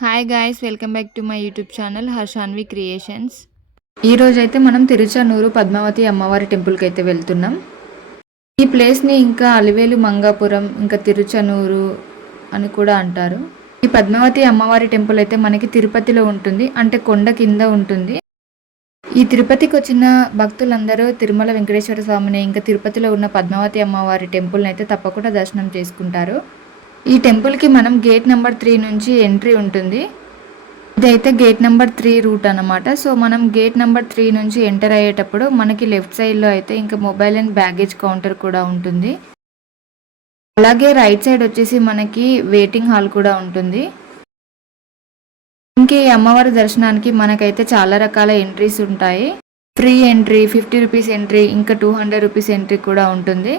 Hi guys, welcome back to my YouTube channel Harshanvi creations. ఈరోజైతే మనం తిరుచానూరు పద్మావతి అమ్మవారి టెంపుల్కి అయితే వెళ్తున్నాం. ఈ ప్లేస్ని ఇంకా అలివేలు మంగాపురం ఇంకా తిరుచానూరు అని కూడా అంటారు. ఈ పద్మావతి అమ్మవారి టెంపుల్ అయితే మనకి తిరుపతిలో ఉంటుంది, అంటే కొండ కింద ఉంటుంది. ఈ తిరుపతికి వచ్చిన భక్తులందరూ తిరుమల వెంకటేశ్వర స్వామిని ఇంకా తిరుపతిలో ఉన్న పద్మావతి అమ్మవారి టెంపుల్ని అయితే తప్పకుండా దర్శనం చేసుకుంటారు. ఈ టెంపుల్కి మనం గేట్ నెంబర్ 3 నుంచి ఎంట్రీ ఉంటుంది. ఇదైతే గేట్ నెంబర్ 3 రూట్ అనమాట. సో మనం గేట్ నెంబర్ 3 నుంచి ఎంటర్ అయ్యేటప్పుడు మనకి లెఫ్ట్ సైడ్లో అయితే ఇంకా మొబైల్ అండ్ బ్యాగేజ్ కౌంటర్ కూడా ఉంటుంది. అలాగే రైట్ సైడ్ వచ్చేసి మనకి వెయిటింగ్ హాల్ కూడా ఉంటుంది. ఇంక ఈ అమ్మవారి దర్శనానికి మనకైతే చాలా రకాల ఎంట్రీస్ ఉంటాయి. ఫ్రీ ఎంట్రీ, 50 రూపీస్ ఎంట్రీ, ఇంకా 200 రూపీస్ ఎంట్రీ కూడా ఉంటుంది.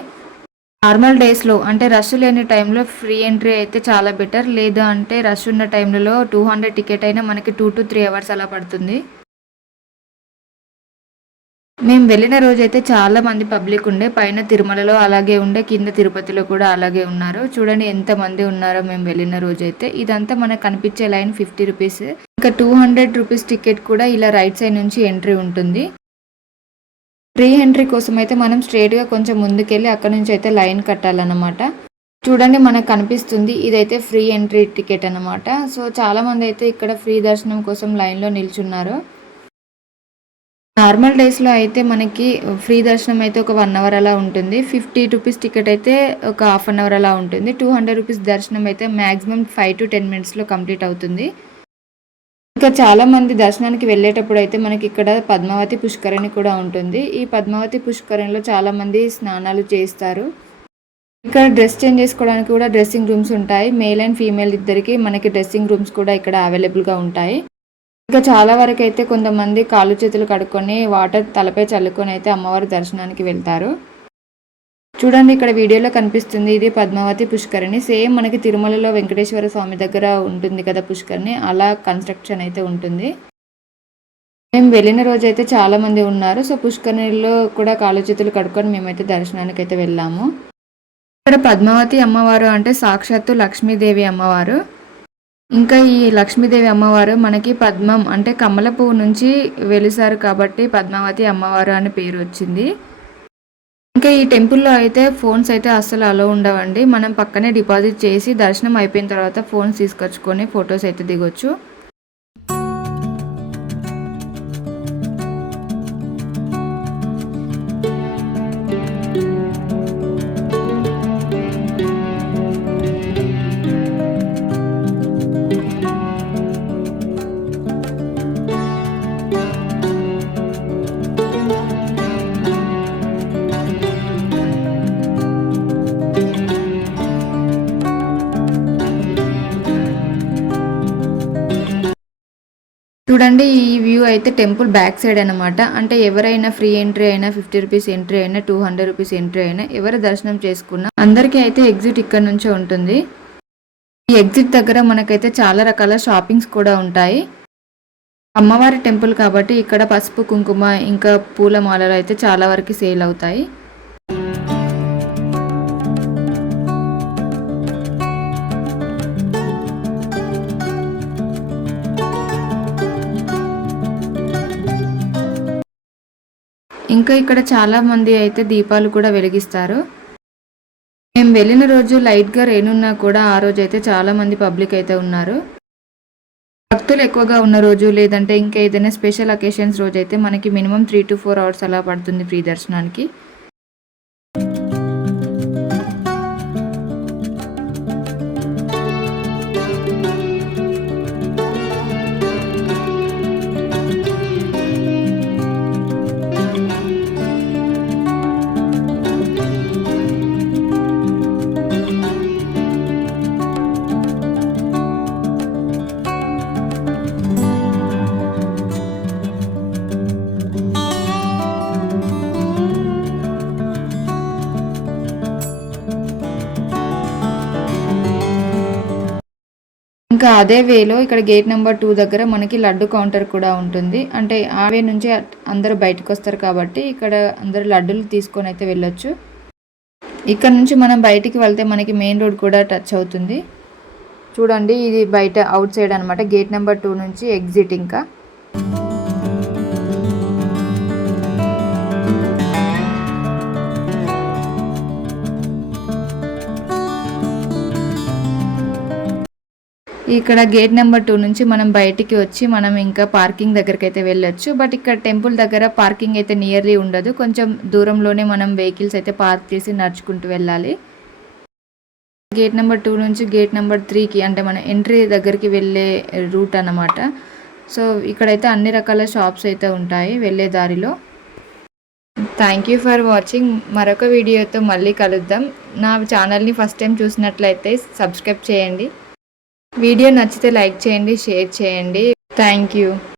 నార్మల్ డేస్లో అంటే రష్ లేని టైంలో ఫ్రీ ఎంట్రీ అయితే చాలా బెటర్. లేదు అంటే రష్ ఉన్న టైంలో 200 టికెట్ అయినా మనకి 2 to 3 అవర్స్ అలా పడుతుంది. మేము వెళ్ళిన రోజైతే చాలా మంది పబ్లిక్ ఉండే, పైన తిరుమలలో అలాగే ఉండే, కింద తిరుపతిలో కూడా అలాగే ఉన్నారు. చూడండి ఎంతమంది ఉన్నారో మేము వెళ్ళిన రోజైతే. ఇదంతా మనకు కనిపించే లైన్ 50 రూపీస్. ఇంకా 200 రూపీస్ టికెట్ కూడా ఇలా రైట్ సైడ్ నుంచి ఎంట్రీ ఉంటుంది. ఫ్రీ ఎంట్రీ కోసం అయితే మనం స్ట్రైట్గా కొంచెం ముందుకెళ్ళి అక్కడ నుంచి అయితే లైన్ కట్టాలన్నమాట. చూడండి మనకు కనిపిస్తుంది, ఇదైతే ఫ్రీ ఎంట్రీ టికెట్ అనమాట. సో చాలామంది అయితే ఇక్కడ ఫ్రీ దర్శనం కోసం లైన్లో నిల్చున్నారు. నార్మల్ డేస్లో అయితే మనకి ఫ్రీ దర్శనం అయితే ఒక 1 అవర్ అలా ఉంటుంది. 50 రూపీస్ టికెట్ అయితే ఒక హాఫ్ అన్ అవర్ అలా ఉంటుంది. 200 రూపీస్ దర్శనం అయితే మ్యాక్సిమం 5 to 10 మినిట్స్లో కంప్లీట్ అవుతుంది. ఇంకా చాలా మంది దర్శనానికి వెళ్ళేటప్పుడు అయితే మనకి ఇక్కడ పద్మావతి పుష్కరిణి కూడా ఉంటుంది. ఈ పద్మావతి పుష్కరిణిలో చాలా మంది స్నానాలు చేస్తారు. ఇక్కడ డ్రెస్ చేంజ్ చేసుకోవడానికి కూడా డ్రెస్సింగ్ రూమ్స్ ఉంటాయి. మేల్ అండ్ ఫీమేల్ ఇద్దరికి మనకి డ్రెస్సింగ్ రూమ్స్ కూడా ఇక్కడ అవైలబుల్గా ఉంటాయి. ఇంకా చాలా వరకు అయితే కొంతమంది కాళ్ళు చేతులు కడుక్కొని వాటర్ తలపై చల్లుకొని అయితే అమ్మవారి దర్శనానికి వెళ్తారు. చూడండి ఇక్కడ వీడియోలో కనిపిస్తుంది, ఇది పద్మావతి పుష్కరిణి. సేమ్ మనకి తిరుమలలో వెంకటేశ్వర స్వామి దగ్గర ఉంటుంది కదా పుష్కరిణి, అలా కన్స్ట్రక్షన్ అయితే ఉంటుంది. మేము వెళ్ళిన రోజు అయితే చాలా మంది ఉన్నారు. సో పుష్కరిణిలో కూడా కాళ్ళు చేతులు కడుక్కొని మేమైతే దర్శనానికి అయితే వెళ్ళాము. ఇక్కడ పద్మావతి అమ్మవారు అంటే సాక్షాత్తు లక్ష్మీదేవి అమ్మవారు. ఇంకా ఈ లక్ష్మీదేవి అమ్మవారు మనకి పద్మం అంటే కమల పువ్వు నుంచి వెలిసారు కాబట్టి పద్మావతి అమ్మవారు అని పేరు వచ్చింది. ఇంకా ఈ టెంపుల్లో అయితే ఫోన్స్ అయితే అస్సలు అలో ఉండవండి. మనం పక్కనే డిపాజిట్ చేసి దర్శనం అయిపోయిన తర్వాత ఫోన్స్ తీసుకొచ్చుకొని ఫొటోస్ అయితే దిగొచ్చు. చూడండి ఈ వ్యూ అయితే టెంపుల్ బ్యాక్ సైడ్ అనమాట. అంటే ఎవరైనా ఫ్రీ ఎంట్రీ అయినా, 50 రూపీస్ ఎంట్రీ అయినా, 200 రూపీస్ ఎంట్రీ అయినా, ఎవరు దర్శనం చేసుకున్నా అందరికీ అయితే ఎగ్జిట్ ఇక్కడ నుంచే ఉంటుంది. ఈ ఎగ్జిట్ దగ్గర మనకైతే చాలా రకాల షాపింగ్స్ కూడా ఉంటాయి. అమ్మవారి టెంపుల్ కాబట్టి ఇక్కడ పసుపు కుంకుమ ఇంకా పూల మాలలు అయితే చాలా వరకు సేల్ అవుతాయి. ఇంకా ఇక్కడ చాలా మంది అయితే దీపాలు కూడా వెలిగిస్తారు. మేము వెళ్ళిన రోజు లైట్గా రేనున్నా కూడా ఆ రోజు అయితే చాలా మంది పబ్లిక్ అయితే ఉన్నారు. భక్తులు ఎక్కువగా ఉన్న రోజు లేదంటే ఇంకా ఏదైనా స్పెషల్ అకేషన్స్ రోజు అయితే మనకి మినిమం 3 to 4 అవర్స్ అలా పడుతుంది ఫ్రీ దర్శనానికి. ఇంకా అదే వేలో ఇక్కడ గేట్ నెంబర్ 2 దగ్గర మనకి లడ్డు కౌంటర్ కూడా ఉంటుంది. అంటే ఆ వే నుంచి అందరూ బయటకు వస్తారు కాబట్టి ఇక్కడ అందరూ లడ్డూలు తీసుకొని అయితే వెళ్ళొచ్చు. ఇక్కడ నుంచి మనం బయటికి వెళ్తే మనకి మెయిన్ రోడ్ కూడా టచ్ అవుతుంది. చూడండి ఇది బయట అవుట్ సైడ్ అనమాట, గేట్ నెంబర్ 2 నుంచి ఎగ్జిట్. ఇంకా ఇక్కడ గేట్ నెంబర్ 2 నుంచి మనం బయటికి వచ్చి మనం ఇంకా పార్కింగ్ దగ్గరికి అయితే వెళ్ళొచ్చు. బట్ ఇక్కడ టెంపుల్ దగ్గర పార్కింగ్ అయితే నియర్లీ ఉండదు, కొంచెం దూరంలోనే మనం వెహికల్స్ అయితే పార్క్ చేసి నడుచుకుంటూ వెళ్ళాలి. గేట్ నెంబర్ 2 నుంచి గేట్ నెంబర్ 3కి అంటే మన ఎంట్రీ దగ్గరికి వెళ్ళే రూట్ అన్నమాట. సో ఇక్కడైతే అన్ని రకాల షాప్స్ అయితే ఉంటాయి వెళ్ళే దారిలో. Thank you for watching. మరొక వీడియోతో మళ్ళీ కలుద్దాం. నా ఛానల్ని ఫస్ట్ టైం చూసినట్లయితే సబ్స్క్రైబ్ చేయండి. వీడియో నచ్చితే లైక్ చేయండి, షేర్ చేయండి. Thank you.